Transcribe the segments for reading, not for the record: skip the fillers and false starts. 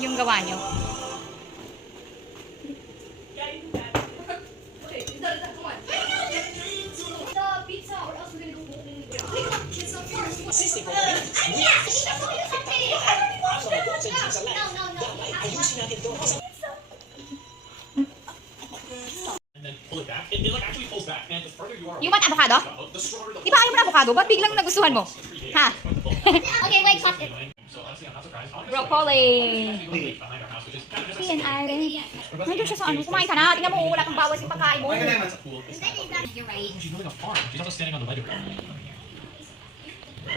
Yung gawa nyo. You want avocado? Di ba ayaw mo na avocado? Ba't biglang nagustuhan mo? Ha? Okay, wait, stop it. Broccoli. Yan, Irene. Nandun siya sa ano. Kumain ka na. Tingnan mo, wala kang bawas yung pagkain mo. You're right.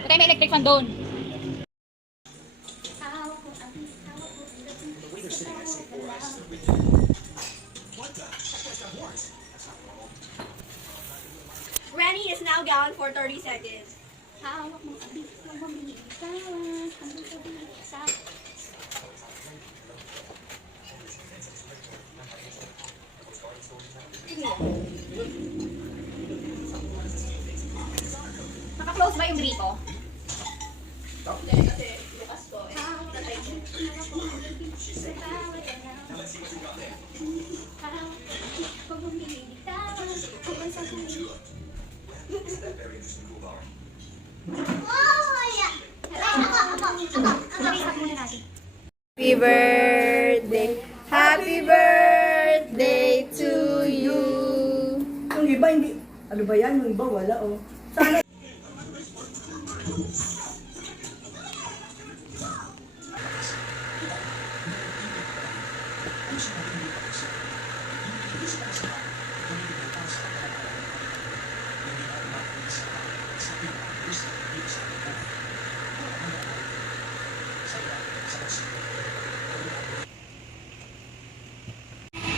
Patay, may electric fan doon. Granny is now down for 30 seconds. Naka-close ba yung grito? Hindi, kasi bukas ko. Happy birthday! Happy birthday to you! Yung iba hindi, ano ba yan? Yung iba wala oh. Sana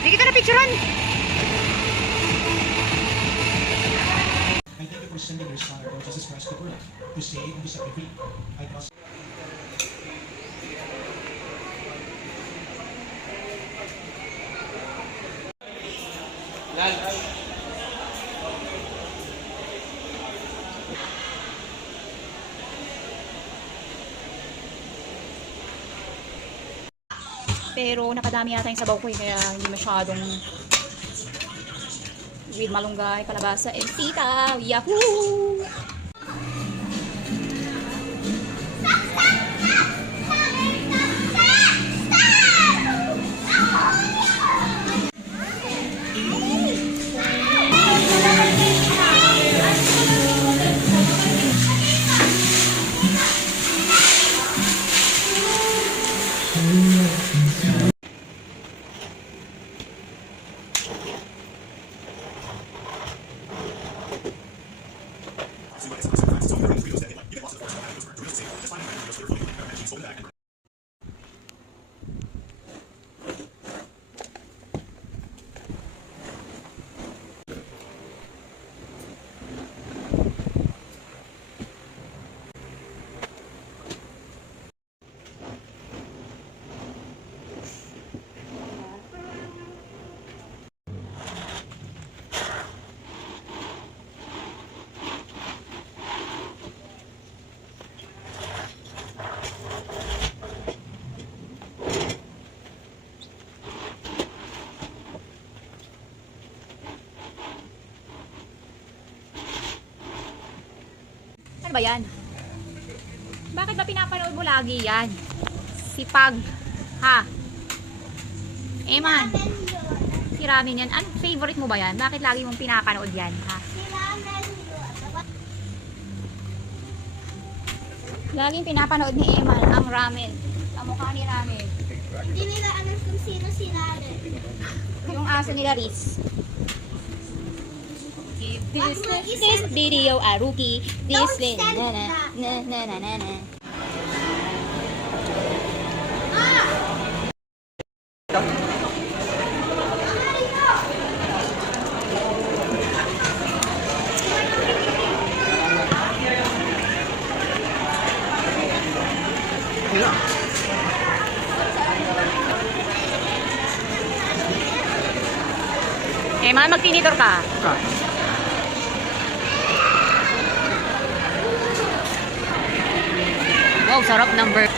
Hindi ka na picturean. I thank you for sending your Son, our Lord Jesus Christ, to earth to save and to set me free. I trust. Pero nakadami yata yung sabaw ko eh, kaya hindi masyadong with malunggay, kalabasa, and sitaw. Yahoo! Ano ba yan? Bakit ba pinapanood mo lagi yan? Sipag. Ha? Eman. Si Ramen yan. Ano favorite mo ba yan? Bakit lagi mong pinapanood yan? Ha? Laging pinapanood ni Eman ang ramen. Ang mukha ni Ramen. Hindi nila alam kung sino si Ramen. Yung aso nila Riz. Give this video a rookie. This way. Na na na na na. Eh, man, magtinidor ka. Wow, sarap ng burger.